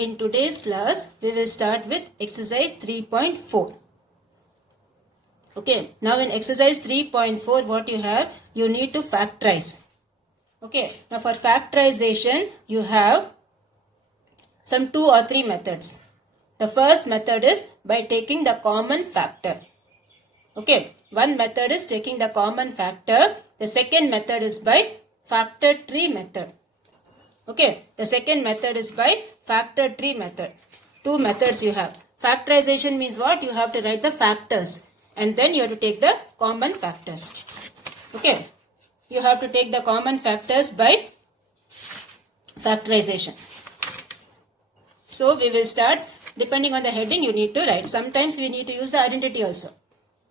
In today's class, we will start with exercise 3.4. Okay, now in exercise 3.4, what you have, you need to factorize. Okay, now for factorization, you have some 2 or 3 methods. The first method is by taking the common factor. Okay, one method is taking the common factor. The second method is by factor tree method. Okay, the second method is by factor tree method. 2 methods you have. Factorization means what? You have to write the factors and then you have to take the common factors. Okay, you have to take the common factors by factorization. So we will start, depending on the heading you need to write. Sometimes we need to use the identity also.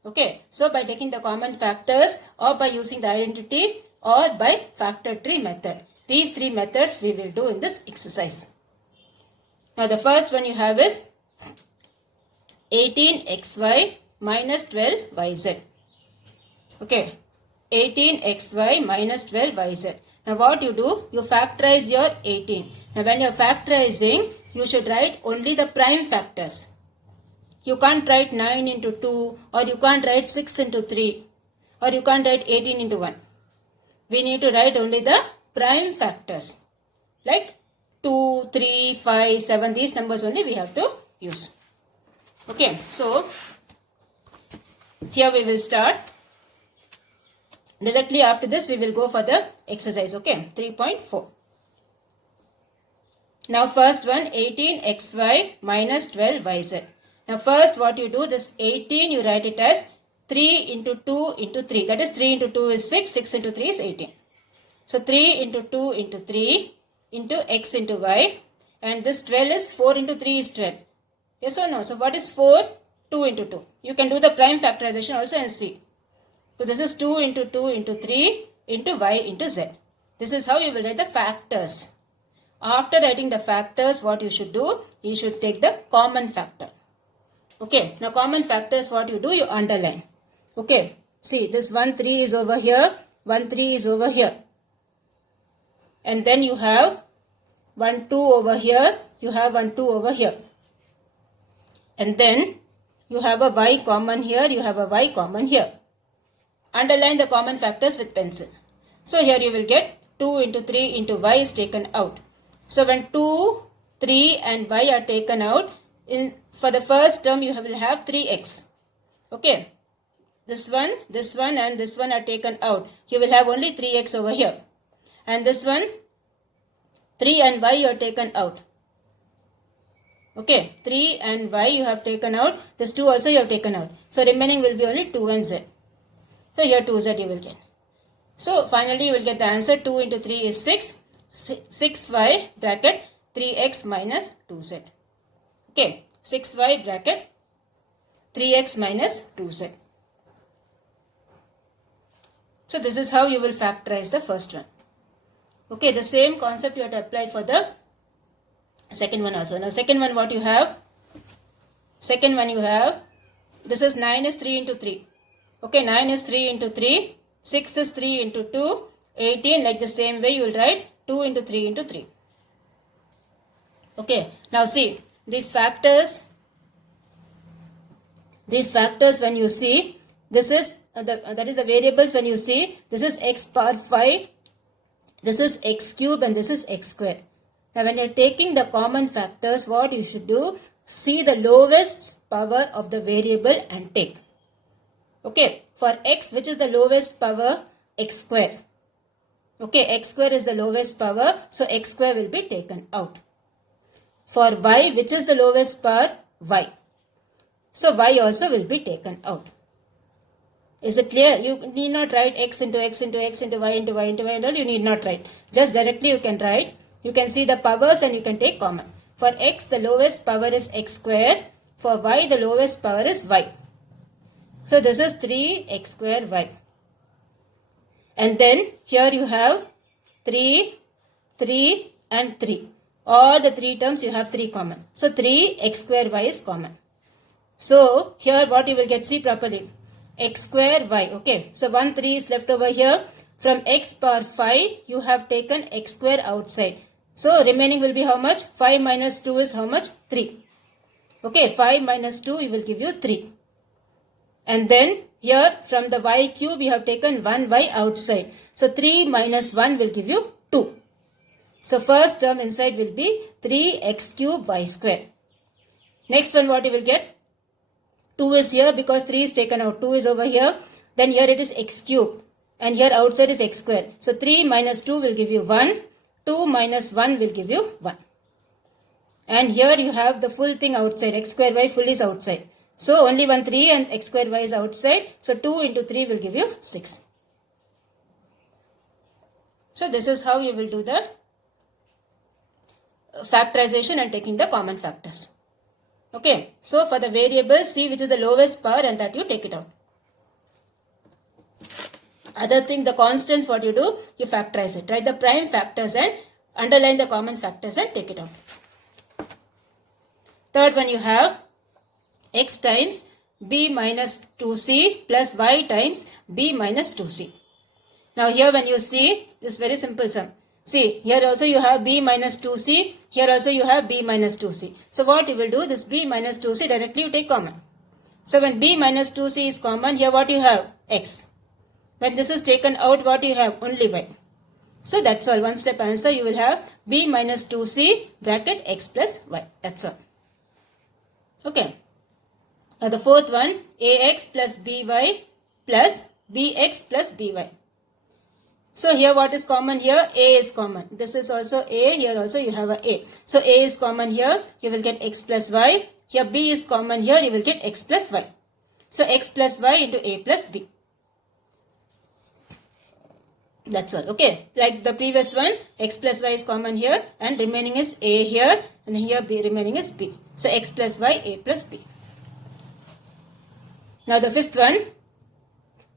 Okay, so by taking the common factors or by using the identity or by factor tree method. These 3 methods we will do in this exercise. Now the first one you have is 18xy minus 12yz. Okay, 18xy minus 12yz. Now what you do? You factorize your 18. Now when you are factorizing, you should write only the prime factors. You can't write 9 into 2 or you can't write 6 into 3 or you can't write 18 into 1. We need to write only the prime factors like 2, 3, 5, 7. These numbers only we have to use. Okay, so here we will start. Directly after this we will go for the exercise. Okay, 3.4. Now first one, 18xy minus 12yz. Now first what you do, this 18 you write it as 3 into 2 into 3. That is 3 into 2 is 6, 6 into 3 is 18. So 3 into 2 into 3 into x into y, and this 12 is 4 into 3 is 12. Yes or no? So what is 4? 2 into 2. You can do the prime factorization also and see. So this is 2 into 2 into 3 into y into z. This is how you will write the factors. After writing the factors, what you should do? You should take the common factor. Okay, now common factors, what you do? You underline. Okay, see this 1, 3 is over here, 1, 3 is over here. And then you have 1, 2 over here, you have 1, 2 over here. And then you have a y common here, you have a y common here. Underline the common factors with pencil. So here you will get 2 into 3 into y is taken out. So when 2, 3 and y are taken out, for the first term you will have 3x. Okay. This one and this one are taken out. You will have only 3x over here. And this one, 3 and y are taken out. Okay, 3 and y you have taken out. This 2 also you have taken out. So remaining will be only 2 and z. So here 2z you will get. So finally you will get the answer. 2 into 3 is 6. 6y bracket 3x minus 2z. Okay, 6y bracket 3x minus 2z. So this is how you will factorize the first one. Okay, the same concept you have to apply for the second one also. Now second one what you have? Second one you have, this is 9 is 3 into 3. Okay, 9 is 3 into 3. 6 is 3 into 2. 18, like the same way you will write 2 into 3 into 3. Okay, now see, these factors when you see, this is, that is the variables when you see, this is x power 5. This is x cube and this is x square. Now when you are taking the common factors, what you should do? See the lowest power of the variable and take. Okay, for x, which is the lowest power? X square. Okay, x square is the lowest power, so x square will be taken out. For y, which is the lowest power? Y. So y also will be taken out. Is it clear? You need not write x into x into x into y into y into y and all. You need not write. Just directly you can write. You can see the powers and you can take common. For x, the lowest power is x square. For y, the lowest power is y. So this is 3x square y. And then here you have 3, 3 and 3. All the 3 terms you have 3 common. So 3x square y is common. So here what you will get, see properly. X square y. Okay, so 1 3 is left over here. From x power 5 you have taken x square outside. So remaining will be how much? 5 minus 2 is how much? 3. Okay, 5 minus 2 will give you 3. And then here from the y cube we have taken 1y outside. So 3 minus 1 will give you 2. So first term inside will be 3x cube y square. Next one what you will get? 2 is here because 3 is taken out. 2 is over here. Then here it is x cube. And here outside is x square. So 3 minus 2 will give you 1. 2 minus 1 will give you 1. And here you have the full thing outside. X square y full is outside. So only one 3 and x square y is outside. So 2 into 3 will give you 6. So this is how you will do the factorization and taking the common factors. Okay. So for the variables, see which is the lowest power and that you take it out. Other thing, the constants, what you do, you factorize it. Write the prime factors and underline the common factors and take it out. Third one you have x times b minus 2c plus y times b minus 2c. Now here when you see, this very simple sum. See, here also you have b minus 2c, here also you have b minus 2c. So what you will do, this b minus 2c directly you take common. So when b minus 2c is common, here what you have? X. When this is taken out, what you have? Only y. So that's all. One step answer, you will have b minus 2c bracket x plus y. That's all. Okay. Now the fourth one, ax plus by plus bx plus by. So here what is common here? A is common. This is also a. Here also you have a. So a is common here. You will get x plus y. Here b is common here. You will get x plus y. So x plus y into a plus b. That's all. Okay. Like the previous one, x plus y is common here and remaining is a here and here b remaining is b. So x plus y, a plus b. Now the fifth one,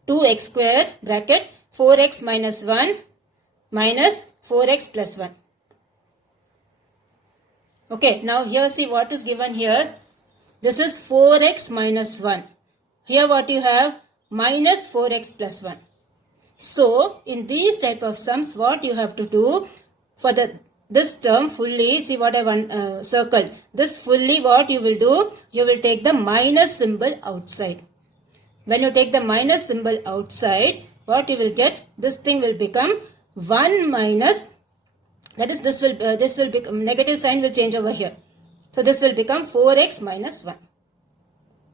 2x square bracket 4x minus 1 minus 4x plus 1. Okay, now here see what is given here. This is 4x minus 1. Here what you have? Minus 4x plus 1. So, in these type of sums, what you have to do for this term fully, see what I want circled. This fully what you will do? You will take the minus symbol outside. When you take the minus symbol outside, what you will get? This thing will become 1 minus, that is this will become, negative sign will change over here. So this will become 4x minus 1.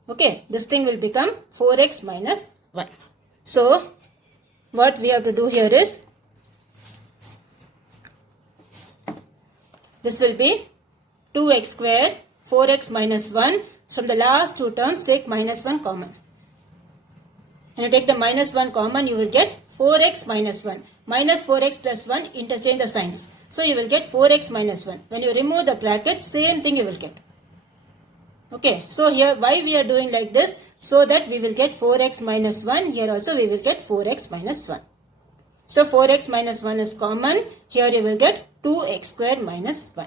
Okay, this thing will become 4x minus 1. So what we have to do here is, this will be 2x square 4x minus 1. From the last two terms take minus 1 common. When you take the minus 1 common, you will get 4x minus 1. Minus 4x plus 1, interchange the signs. So you will get 4x minus 1. When you remove the bracket, same thing you will get. Okay, so here why we are doing like this? So that we will get 4x minus 1. Here also we will get 4x minus 1. So 4x minus 1 is common. Here you will get 2x square minus 1.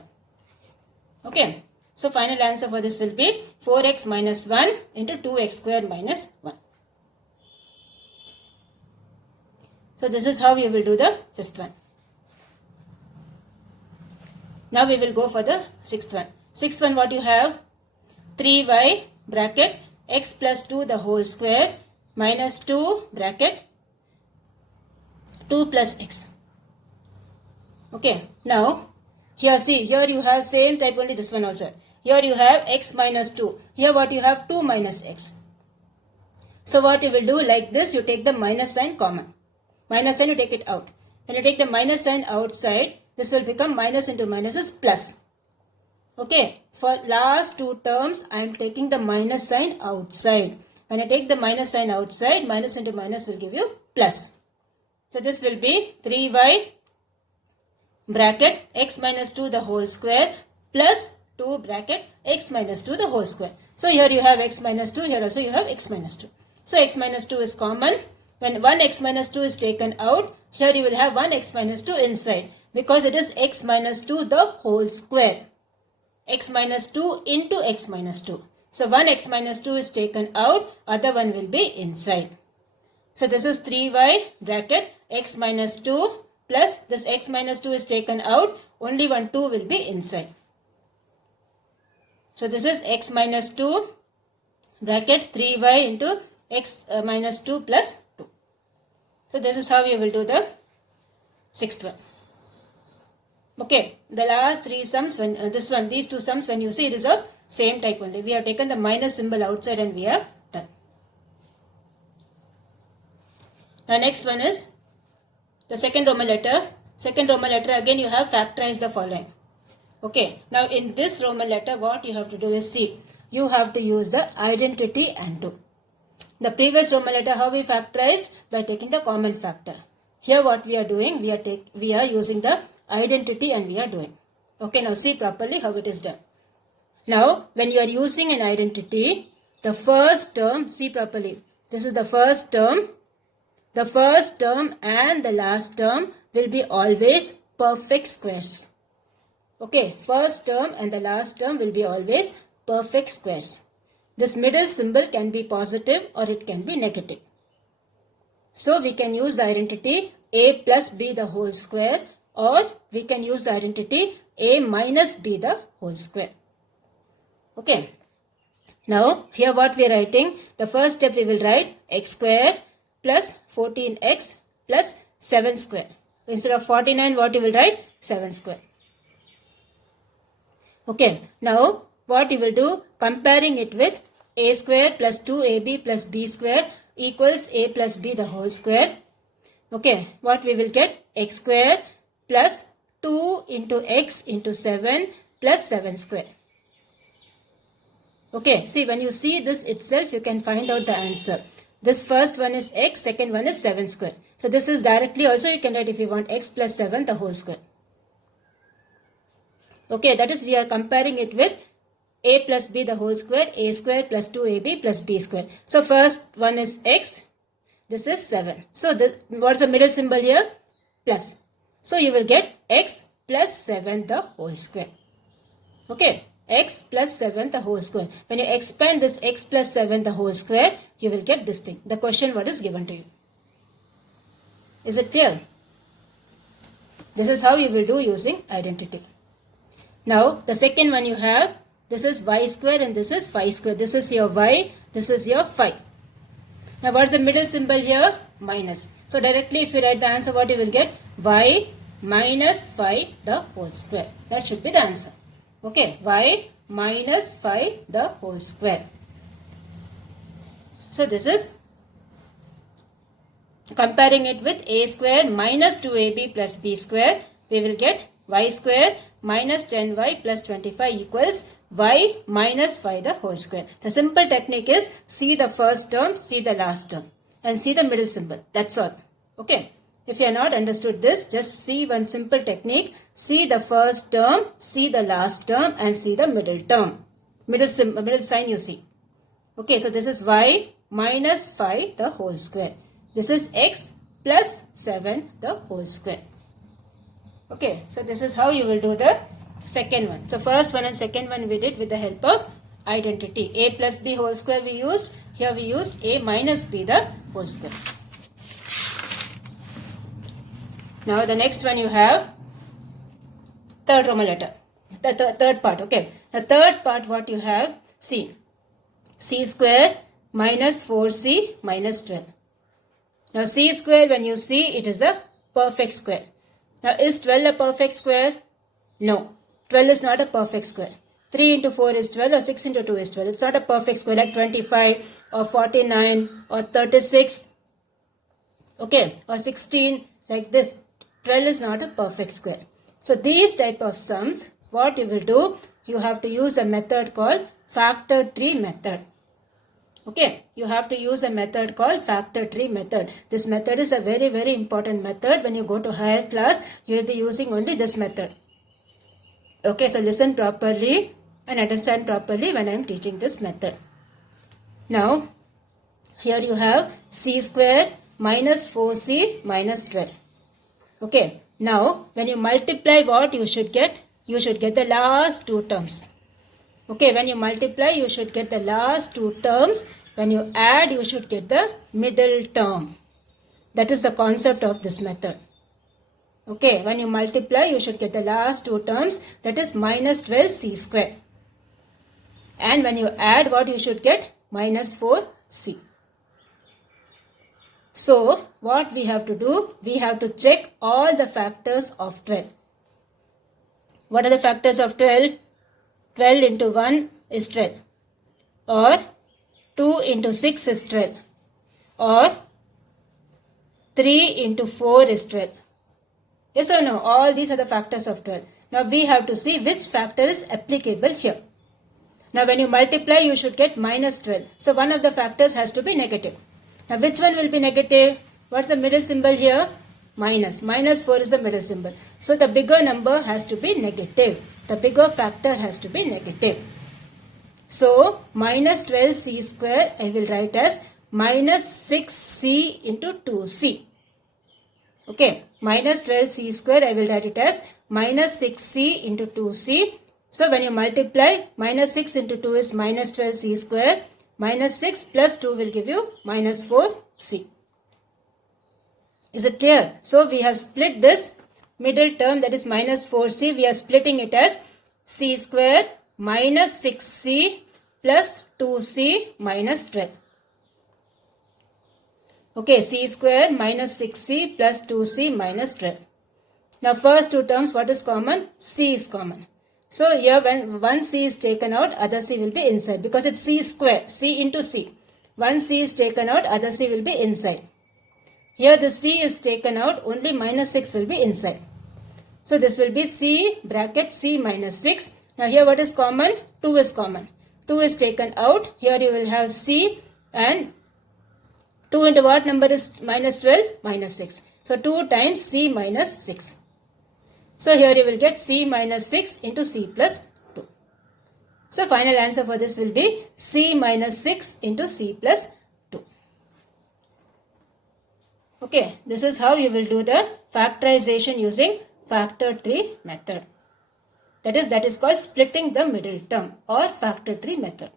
Okay, so final answer for this will be 4x minus 1 into 2x square minus 1. So this is how you will do the fifth one. Now we will go for the sixth one. Sixth one what you have? 3y bracket x plus 2 the whole square minus 2 bracket 2 plus x. Okay. Now here see, here you have same type only this one also. Here you have x minus 2. Here what you have? 2 minus x. So what you will do, like this, you take the minus sign common. Minus sign you take it out. When you take the minus sign outside, this will become minus into minus is plus. Okay. For last two terms, I am taking the minus sign outside. When I take the minus sign outside, minus into minus will give you plus. So this will be 3y bracket x minus 2 the whole square plus 2 bracket x minus 2 the whole square. So here you have x minus 2, here also you have x minus 2. So x minus 2 is common. When 1x minus 2 is taken out, here you will have 1x minus 2 inside because it is x minus 2 the whole square. X minus 2 into x minus 2. So 1x minus 2 is taken out, other one will be inside. So this is 3y bracket x minus 2 plus this x minus 2 is taken out, only one 2 will be inside. So this is x minus 2 bracket 3y into x minus 2 plus 2. So this is how you will do the sixth one. Okay, the last three sums, when these two sums, when you see it is of same type only. We have taken the minus symbol outside and we have done. Now next one is the second Roman letter. Second Roman letter, again you have factorized the following. Okay, now in this Roman letter what you have to do is see. You have to use the identity and do. The previous Roman letter, how we factorized? By taking the common factor. Here what we are doing, we are using the identity and we are doing. Okay, now see properly how it is done. Now when you are using an identity, the first term, see properly, this is the first term. The first term and the last term will be always perfect squares. Okay, first term and the last term will be always perfect squares. This middle symbol can be positive or it can be negative. So we can use identity a plus b the whole square, or we can use identity a minus b the whole square. Okay. Now here what we are writing, the first step we will write x square plus 14x plus 7 square. Instead of 49 what you will write? 7 square. Okay. Now what you will do, comparing it with a square plus 2ab plus b square equals a plus b the whole square. Okay, what we will get? X square plus 2 into x into 7 plus 7 square. Okay, see when you see this itself you can find out the answer. This first one is x, second one is 7 square. So this is directly also you can write if you want x plus 7 the whole square. Okay, that is we are comparing it with a plus b the whole square, a square plus 2ab plus b square. So first one is x, this is 7. So what is the middle symbol here? Plus. So you will get x plus 7 the whole square. Okay, x plus 7 the whole square. When you expand this x plus 7 the whole square, you will get this thing. The question what is given to you. Is it clear? This is how you will do using identity. Now the second one you have, this is y square and this is phi square. This is your y, this is your phi. Now what is the middle symbol here? Minus. So directly if you write the answer, what you will get? Y minus phi the whole square. That should be the answer. Okay, y minus phi the whole square. So this is comparing it with a square minus 2ab plus b square. We will get y square minus 10y plus 25 equals y minus phi the whole square. The simple technique is see the first term, see the last term and see the middle symbol. That's all. Okay. If you have not understood this, just see one simple technique. See the first term, see the last term and see the middle term. Middle sign you see. Okay. So this is y minus phi the whole square. This is x plus 7 the whole square. Okay. So this is how you will do the second one. So first one and second one we did with the help of identity. A plus b whole square we used. Here we used a minus b the whole square. Now the next one you have third Roman letter. The third part. Okay. The third part what you have, see. C square minus 4c minus 12. Now c square, when you see, it is a perfect square. Now is 12 a perfect square? No. 12 is not a perfect square. 3 into 4 is 12 or 6 into 2 is 12. It's not a perfect square like 25 or 49 or 36. Okay. Or 16 like this. 12 is not a perfect square. So these type of sums, what you will do, you have to use a method called factor tree method. Okay, you have to use a method called factor tree method. This method is a very, very important method. When you go to higher class, you will be using only this method. Okay, so listen properly and understand properly when I am teaching this method. Now, here you have c square minus 4c minus 12. Okay, now when you multiply what you should get? You should get the last two terms. Okay, when you multiply, you should get the last two terms. When you add, you should get the middle term. That is the concept of this method. Okay, when you multiply, you should get the last two terms, that is minus 12c square. And when you add, what you should get? Minus 4c. So, what we have to do? We have to check all the factors of 12. What are the factors of 12? 12 into 1 is 12. Or 2 into 6 is 12. Or 3 into 4 is 12. Yes or no? All these are the factors of 12. Now we have to see which factor is applicable here. Now when you multiply, you should get minus 12. So one of the factors has to be negative. Now which one will be negative? What's the middle symbol here? Minus. Minus 4 is the middle symbol. So the bigger number has to be negative. The bigger factor has to be negative. So minus 12c square I will write as minus 6c into 2c. Okay, minus 12c square I will write it as minus 6c into 2c. So when you multiply, minus 6 into 2 is minus 12c square. Minus 6 plus 2 will give you minus 4c. Is it clear? So we have split this middle term, that is minus 4c. We are splitting it as c square minus 6c plus 2c minus 12. Okay, c square minus 6c plus 2c minus 12. Now first two terms, what is common? C is common. So here when one c is taken out, other c will be inside because it's c square, c into c. One c is taken out, other c will be inside. Here the c is taken out, only minus 6 will be inside. So this will be c bracket c minus 6. Now here what is common? 2 is common. 2 is taken out. Here you will have c, and 2 into what number is minus 12? Minus 6. So 2 times c minus 6. So here you will get c minus 6 into c plus 2. So final answer for this will be c minus 6 into c plus 2. Okay, this is how you will do the factorization using factor tree method. That is called splitting the middle term or factor tree method.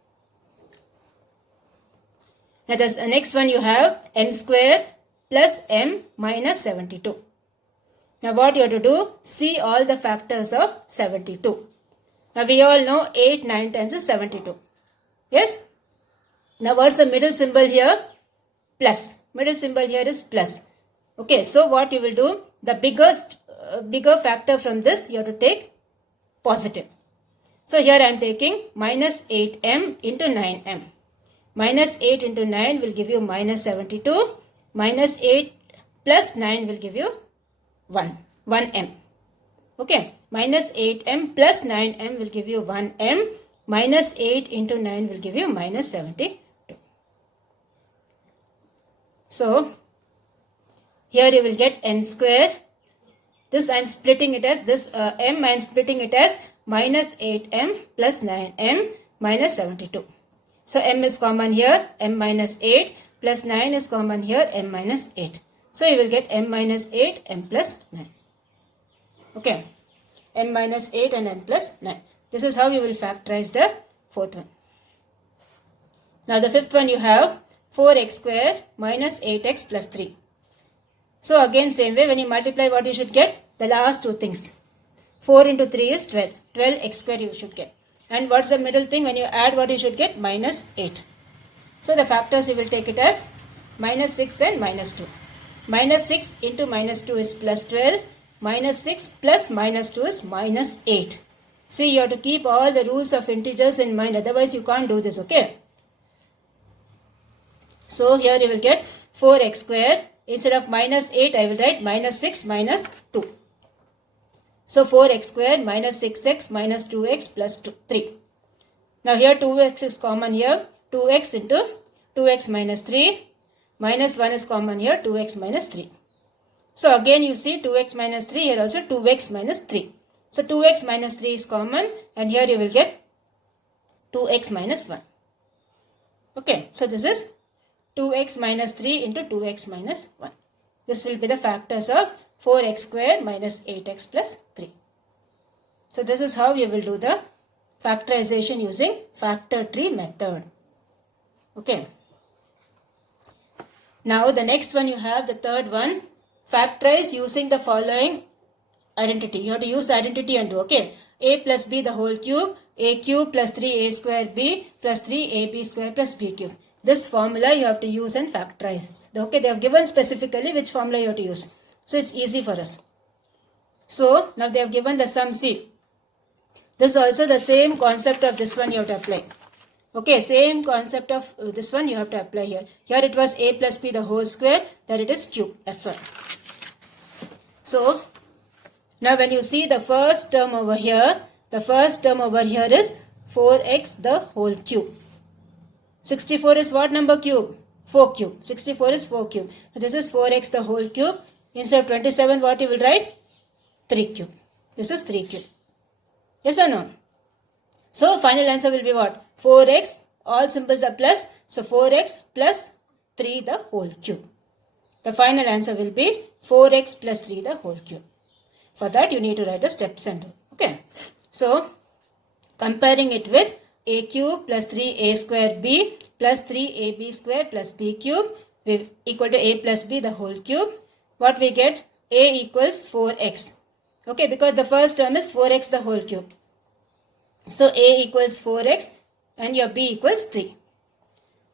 Now the next one you have m square plus m minus 72. Now what you have to do? See all the factors of 72. Now we all know 8, 9 times is 72. Yes? Now what's the middle symbol here? Plus. Middle symbol here is plus. Okay, so what you will do? The bigger factor from this you have to take positive. So here I am taking minus 8m into 9m. Minus 8 into 9 will give you minus 72. Minus 8 plus 9 will give you 1m. Okay, minus 8m plus 9m will give you 1m. Minus 8 into 9 will give you minus 72. So, here you will get n square. This I am splitting it as m I am splitting it as minus 8m plus 9m minus 72. So m is common here, m minus 8 plus 9 is common here, m minus 8. So you will get m minus 8, m plus 9. Okay, m minus 8 and m plus 9. This is how you will factorize the fourth one. Now the fifth one you have 4x square minus 8x plus 3. So again same way, when you multiply, what you should get? The last two things. 4 into 3 is 12. 12x square you should get. And what's the middle thing? When you add, what you should get? Minus 8. So the factors you will take it as minus 6 and minus 2. Minus 6 into minus 2 is plus 12. Minus 6 plus minus 2 is minus 8. See, you have to keep all the rules of integers in mind. Otherwise, you can't do this, okay? So here you will get 4x square. Instead of minus 8, I will write minus 6 minus 2. So 4x square minus 6x minus 2x plus 3. Now here 2x is common here. 2x into 2x minus 3. Minus 1 is common here. 2x minus 3. So again you see 2x minus 3. Here also 2x minus 3. So 2x minus 3 is common. And here you will get 2x minus 1. Okay. So this is 2x minus 3 into 2x minus 1. This will be the factors of 4x square minus 8x plus 3. So this is how you will do the factorization using factor tree method. Okay. Now the next one you have, the third one, factorize using the following identity. You have to use the identity and do. Okay. A plus b the whole cube. A cube plus 3a square b plus 3ab square plus b cube. This formula you have to use and factorize. Okay. They have given specifically which formula you have to use. So it's easy for us. So now they have given the sum C. This is also the same concept of this one you have to apply. Okay, same concept of this one you have to apply here. Here it was a plus b the whole square, there it is cube, that's all. So, now when you see the first term over here, the first term over here is 4x the whole cube. 64 is what number cube? 4 cube. 64 is 4 cube. So this is 4x the whole cube. Instead of 27, what you will write? 3 cube. This is 3 cube. Yes or no? So final answer will be what? 4x, all symbols are plus. So 4x plus 3 the whole cube. The final answer will be 4x plus 3 the whole cube. For that you need to write the steps and do. Okay. So comparing it with a cube plus 3a square b plus 3ab square plus b cube equal to a plus b the whole cube. What we get? A equals 4x. Okay, because the first term is 4x the whole cube. So a equals 4x and your b equals 3.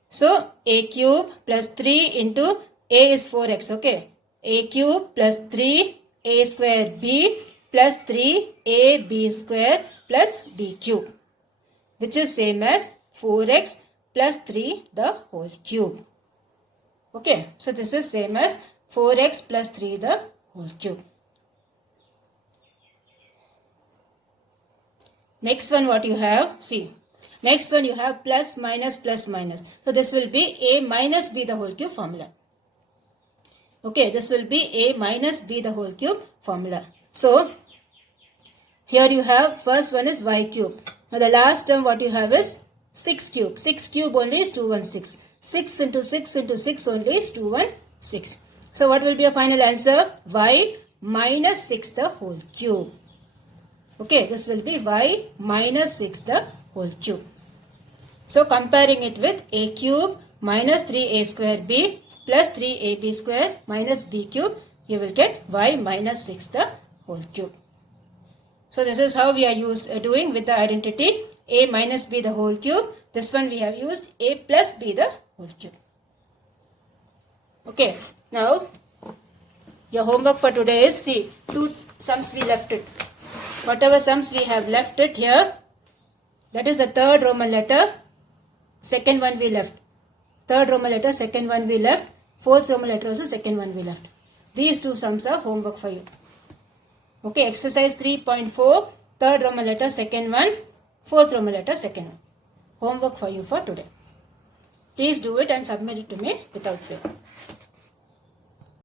So a cube plus 3 into a is 4x. Okay. A cube plus 3a square b plus 3ab square plus b cube, which is same as 4x plus 3 the whole cube. Okay. So this is same as 4x plus 3 the whole cube. Next one what you have, see. Next one you have plus minus plus minus. So this will be a minus b the whole cube formula. Okay, this will be a minus b the whole cube formula. So here you have first one is y cube. Now the last term what you have is 6 cube. 6 cube only is 216. 6 into 6 into 6 only is 216. So what will be your final answer? Y minus 6 the whole cube. Okay, this will be y minus 6 the whole cube. So comparing it with a cube minus 3a square b plus 3ab square minus b cube, you will get y minus 6 the whole cube. So this is how we are doing with the identity a minus b the whole cube. This one we have used a plus b the whole cube. Okay, now your homework for today is, see, 2 sums we left it. Whatever sums we have left it here, that is the third Roman letter, second one we left. Third Roman letter, second one we left. Fourth Roman letter also, second one we left. These 2 sums are homework for you. Okay, exercise 3.4, third Roman letter, second one, fourth Roman letter, second one. Homework for you for today. Please do it and submit it to me without fail.